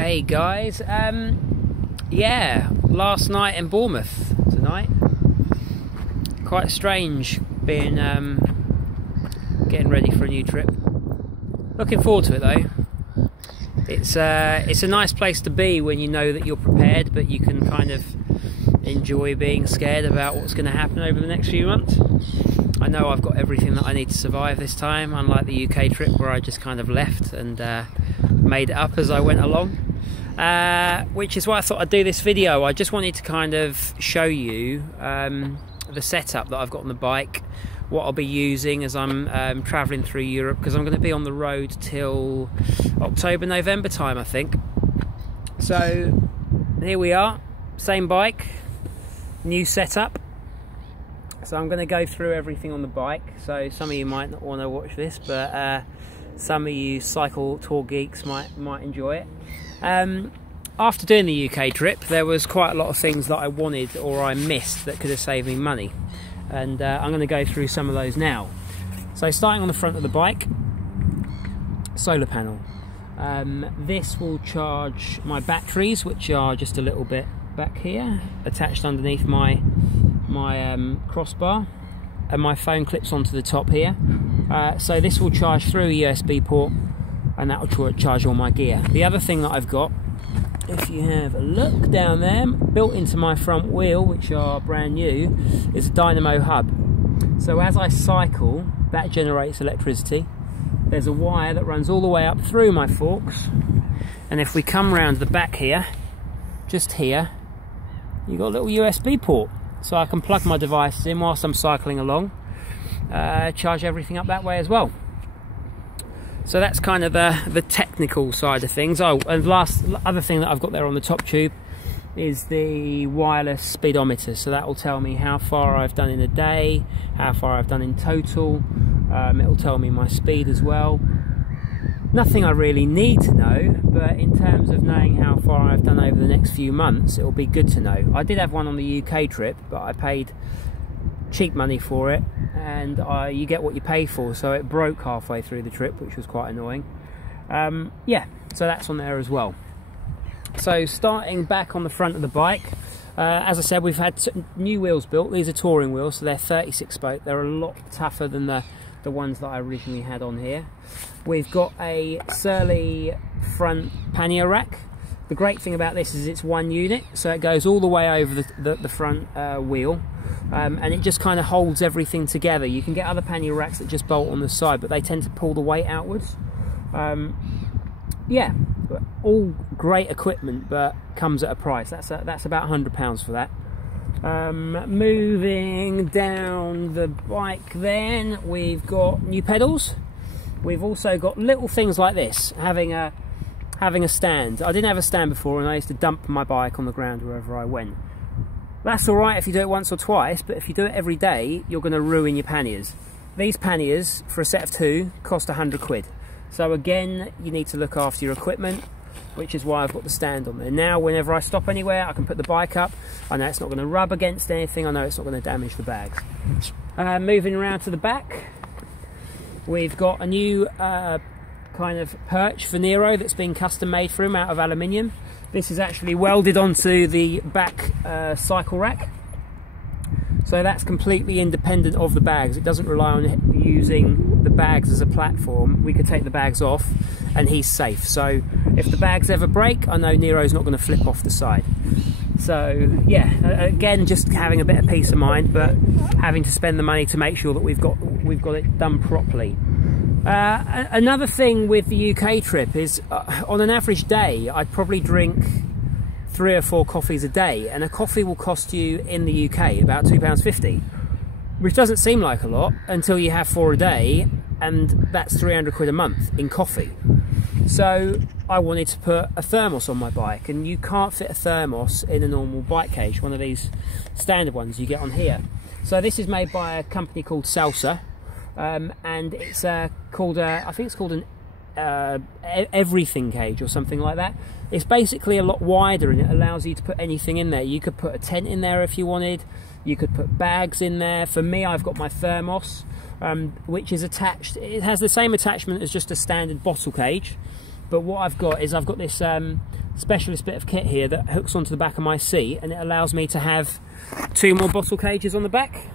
Hey guys, yeah, last night in Bournemouth tonight. Quite strange being getting ready for a new trip. Looking forward to it though. It's a nice place to be when you know that you're prepared, but you can kind of enjoy being scared about what's going to happen over the next few months. I know I've got everything that I need to survive this time, unlike the UK trip where I just kind of left and made it up as I went along. Which is why I thought I'd do this video. I just wanted to kind of show you the setup that I've got on the bike, what I'll be using as I'm travelling through Europe, because I'm going to be on the road till October, November time, I think. So here we are, same bike, new setup. So I'm going to go through everything on the bike. So some of you might not want to watch this, but some of you cycle tour geeks might enjoy it. After doing the UK trip, there was quite a lot of things that I wanted or I missed that could have saved me money, and I'm going to go through some of those now. So starting on the front of the bike, solar panel. This will charge my batteries, which are just a little bit back here, attached underneath my crossbar, and my phone clips onto the top here. So this will charge through a USB port, and that will charge all my gear. The other thing that I've got, if you have a look down there, built into my front wheel, which are brand new, is a dynamo hub. So as I cycle, that generates electricity. There's a wire that runs all the way up through my forks, and if we come round the back here, just here, you've got a little USB port, so I can plug my devices in whilst I'm cycling along, charge everything up that way as well. So that's kind of the technical side of things. Oh, and last other thing that I've got there on the top tube is the wireless speedometer. So that will tell me how far I've done in a day, how far I've done in total. It will tell me my speed as well. Nothing I really need to know, but in terms of knowing how far I've done over the next few months, it will be good to know. I did have one on the UK trip, but I paid cheap money for it, and you get what you pay for, so it broke halfway through the trip, which was quite annoying. Yeah, so that's on there as well. So starting back on the front of the bike, as I said, we've had new wheels built. These are touring wheels, so they're 36 spoke. They're a lot tougher than the ones that I originally had on here. We've got a Surly front pannier rack. The great thing about this is it's one unit, so it goes all the way over the front wheel, and it just kind of holds everything together. You can get other pannier racks that just bolt on the side, but they tend to pull the weight outwards. Yeah, all great equipment, but comes at a price. That's about £100 for that. Moving down the bike, then we've got new pedals. We've also got little things like this, having a stand. I didn't have a stand before, and I used to dump my bike on the ground wherever I went. That's alright if you do it once or twice, but if you do it every day, you're going to ruin your panniers. These panniers, for a set of 2, cost 100 quid. So again, you need to look after your equipment, which is why I've got the stand on there. Now, whenever I stop anywhere, I can put the bike up. I know it's not going to rub against anything. I know it's not going to damage the bags. Moving around to the back, we've got a new kind of perch for Nero that's been custom made for him out of aluminium. This is actually welded onto the back cycle rack, so that's completely independent of the bags. It doesn't rely on using the bags as a platform. We could take the bags off and he's safe. So if the bags ever break, I know Nero's not going to flip off the side. So yeah, again, just having a bit of peace of mind, but having to spend the money to make sure that we've got it done properly. Another thing with the UK trip is on an average day, I'd probably drink 3 or 4 coffees a day, and a coffee will cost you in the UK about £2.50, which doesn't seem like a lot until you have 4 a day, and that's 300 quid a month in coffee. So I wanted to put a thermos on my bike, and you can't fit a thermos in a normal bike cage, one of these standard ones you get on here. So this is made by a company called Salsa. And it's called, I think it's called an everything cage or something like that. It's basically a lot wider, and it allows you to put anything in there. You could put a tent in there if you wanted. You could put bags in there. For me, I've got my thermos, which is attached. It has the same attachment as just a standard bottle cage, but what I've got is I've got this specialist bit of kit here that hooks onto the back of my seat, and it allows me to have 2 more bottle cages on the back.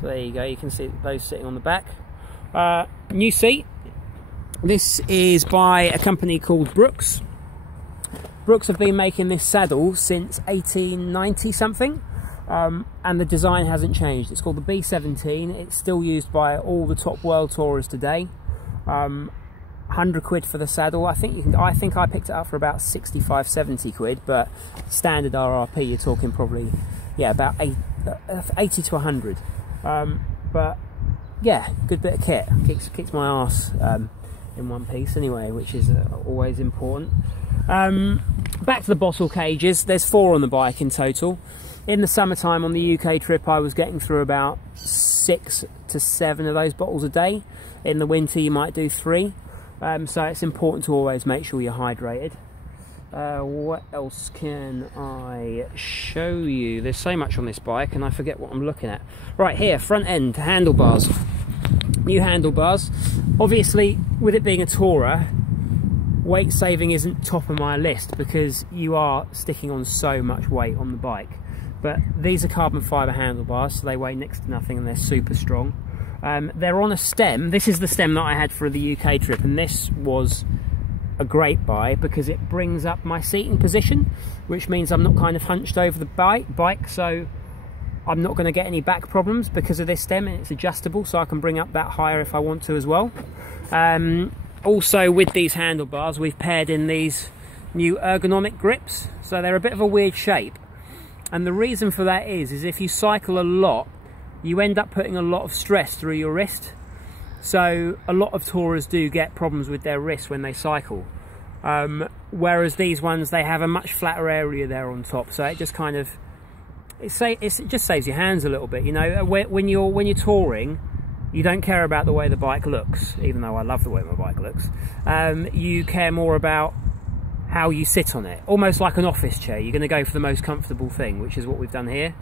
So there you go, you can see those sitting on the back. New seat. This is by a company called Brooks. Brooks have been making this saddle since 1890 something, and the design hasn't changed. It's called the B17. It's still used by all the top world tourers today. 100 quid for the saddle. I think I picked it up for about 65, 70 quid, but standard RRP you're talking probably, yeah, about 80 to 100. But yeah, good bit of kit. Kicks my arse in one piece anyway, which is always important. Back to the bottle cages. There's 4 on the bike in total. In the summertime on the UK trip, I was getting through about 6 to 7 of those bottles a day. In the winter you might do 3. So it's important to always make sure you're hydrated. What else can I show you? There's so much on this bike and I forget what I'm looking at. Right here, front end, handlebars. New handlebars. Obviously, with it being a tourer, weight saving isn't top of my list because you are sticking on so much weight on the bike. But these are carbon fibre handlebars, so they weigh next to nothing and they're super strong. They're on a stem. This is the stem that I had for the UK trip, and this was a great buy because it brings up my seating position, which means I'm not kind of hunched over the bike, so I'm not going to get any back problems because of this stem, and it's adjustable, so I can bring up that higher if I want to as well. Also with these handlebars, we've paired in these new ergonomic grips, so they're a bit of a weird shape, and the reason for that is if you cycle a lot, you end up putting a lot of stress through your wrist. So a lot of tourers do get problems with their wrists when they cycle, whereas these ones, they have a much flatter area there on top, so it just kind of it just saves your hands a little bit, you know. When you're touring, you don't care about the way the bike looks, even though I love the way my bike looks. You care more about how you sit on it, almost like an office chair. You're going to go for the most comfortable thing, which is what we've done here.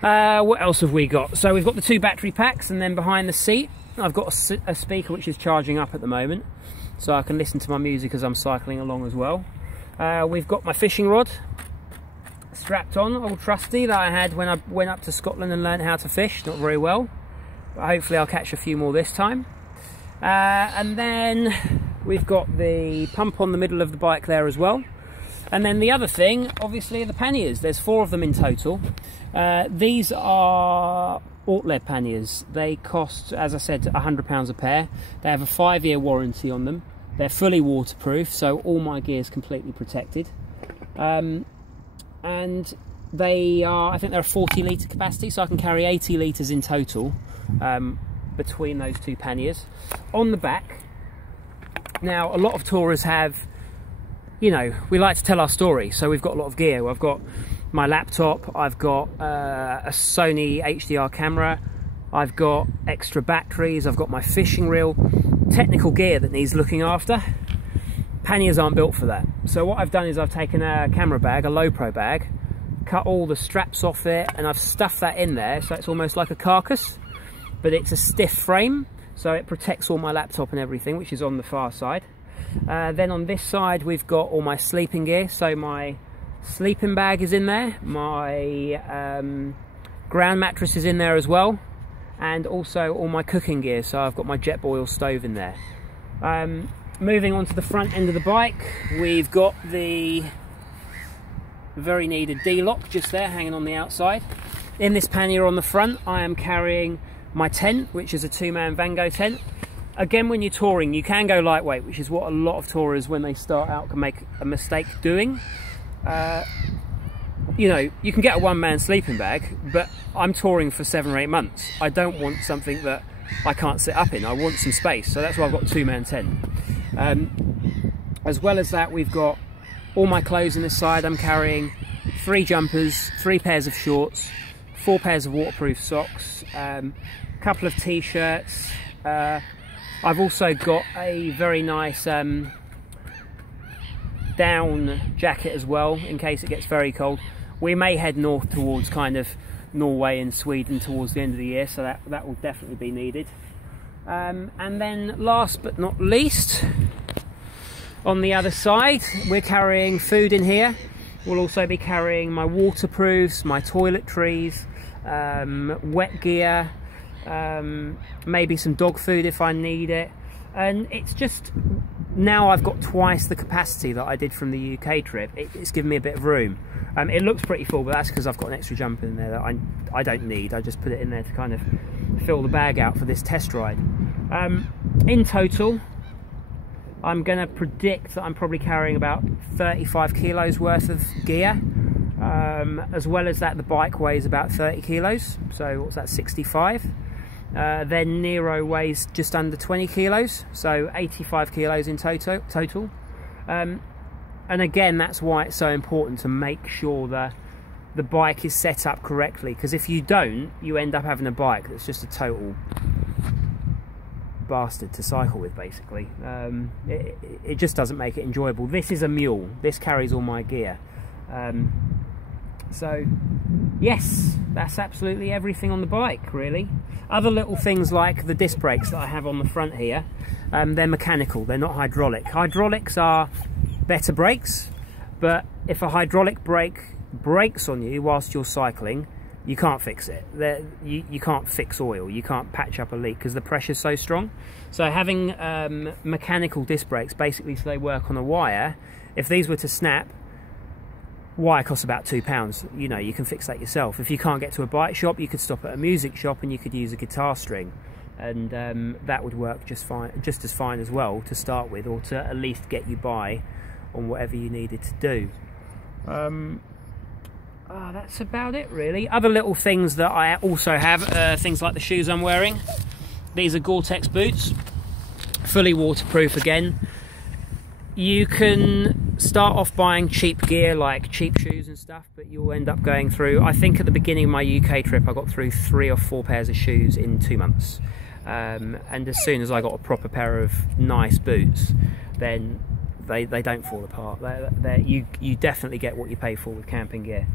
What else have we got? So we've got the 2 battery packs, and then behind the seat I've got a speaker which is charging up at the moment, so I can listen to my music as I'm cycling along as well. We've got my fishing rod strapped on, old trusty, that I had when I went up to Scotland and learned how to fish. Not very well, but hopefully I'll catch a few more this time. And then we've got the pump on the middle of the bike there as well. And then the other thing, obviously, are the panniers. There's 4 of them in total. These are Ortled panniers. They cost, as I said, £100 a pair. They have a 5-year warranty on them. They're fully waterproof, so all my gear is completely protected. And they are, I think they're a 40 litre capacity, so I can carry 80 litres in total between those 2 panniers. On the back, now a lot of tourers have, you know, we like to tell our story, so we've got a lot of gear. I've got my laptop, I've got a Sony HDR camera, I've got extra batteries, I've got my fishing reel, technical gear that needs looking after. Panniers aren't built for that. So what I've done is I've taken a camera bag, a low pro bag, cut all the straps off it, and I've stuffed that in there, so it's almost like a carcass, but it's a stiff frame, so it protects all my laptop and everything, which is on the far side. Then on this side we've got all my sleeping gear, so my sleeping bag is in there, my ground mattress is in there as well, and also all my cooking gear, so I've got my Jetboil stove in there. Moving on to the front end of the bike, we've got the very needed D-lock just there hanging on the outside. In this pannier on the front I am carrying my tent, which is a 2-man Vango tent. Again, when you're touring, you can go lightweight, which is what a lot of tourers when they start out can make a mistake doing. You know, you can get a 1-man sleeping bag, but I'm touring for 7 or 8 months. I don't want something that I can't sit up in. I want some space, so that's why I've got a 2-man tent. As well as that, we've got all my clothes on this side. I'm carrying 3 jumpers, 3 pairs of shorts, 4 pairs of waterproof socks, a couple of t-shirts. I've also got a very nice down jacket as well, in case it gets very cold. We may head north towards kind of Norway and Sweden towards the end of the year, so that will definitely be needed. And then last but not least, On the other side, we're carrying food in here. We'll also be carrying my waterproofs, my toiletries, wet gear, maybe some dog food if I need it. And it's just, now I've got twice the capacity that I did from the UK trip. It's given me a bit of room. It looks pretty full, but that's because I've got an extra jumper in there that I don't need. I just put it in there to kind of fill the bag out for this test ride. In total, I'm going to predict that I'm probably carrying about 35 kilos worth of gear. As well as that, the bike weighs about 30 kilos. So what's that, 65? Then Nero weighs just under 20 kilos, so 85 kilos in total. And again, that's why it's so important to make sure that the bike is set up correctly, because if you don't, you end up having a bike that's just a total bastard to cycle with, basically. It just doesn't make it enjoyable. This is a mule. This carries all my gear. So yes, that's absolutely everything on the bike, really. Other little things like the disc brakes that I have on the front here, they're mechanical, they're not hydraulic. Hydraulics are better brakes, but if a hydraulic brake breaks on you whilst you're cycling, you can't fix it. You can't fix oil, you can't patch up a leak because the pressure's so strong. So having mechanical disc brakes, basically so they work on a wire, if these were to snap, wire costs about £2. You know, you can fix that yourself. If you can't get to a bike shop, you could stop at a music shop and you could use a guitar string, and that would work just as fine as well to start with, or to at least get you by on whatever you needed to do. That's about it, really. Other little things that I also have, things like the shoes I'm wearing. These are Gore-Tex boots, fully waterproof again. You can start off buying cheap gear like cheap shoes and stuff, but you'll end up going through, I think at the beginning of my UK trip I got through 3 or 4 pairs of shoes in 2 months, and as soon as I got a proper pair of nice boots, then they don't fall apart. You definitely get what you pay for with camping gear.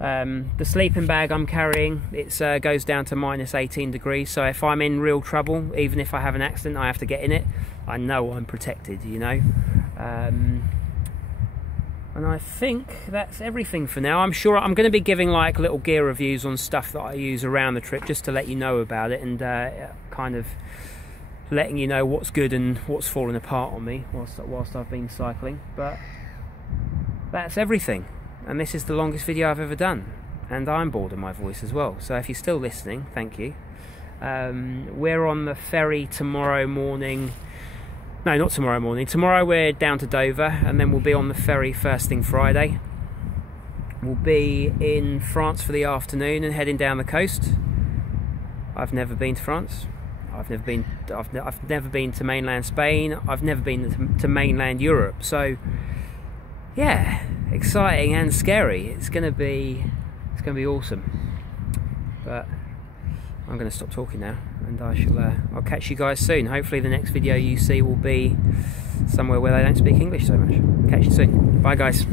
The sleeping bag I'm carrying, it goes down to -18 degrees, so if I'm in real trouble, even if I have an accident, I have to get in it, I know I'm protected, you know. And I think that's everything for now. I'm sure I'm going to be giving like little gear reviews on stuff that I use around the trip, just to let you know about it, and kind of letting you know what's good and what's fallen apart on me whilst I've been cycling. But that's everything, and this is the longest video I've ever done, and I'm bored of my voice as well, so if you're still listening, thank you. We're on the ferry tomorrow morning. No, not tomorrow morning. Tomorrow we're down to Dover, and then we'll be on the ferry first thing Friday. We'll be in France for the afternoon and heading down the coast. I've never been to France. I've never been to mainland Spain. I've never been to mainland Europe. So yeah, exciting and scary. It's gonna be awesome. But I'm going to stop talking now, and I'll catch you guys soon. Hopefully the next video you see will be somewhere where they don't speak English so much. Catch you soon. Bye guys.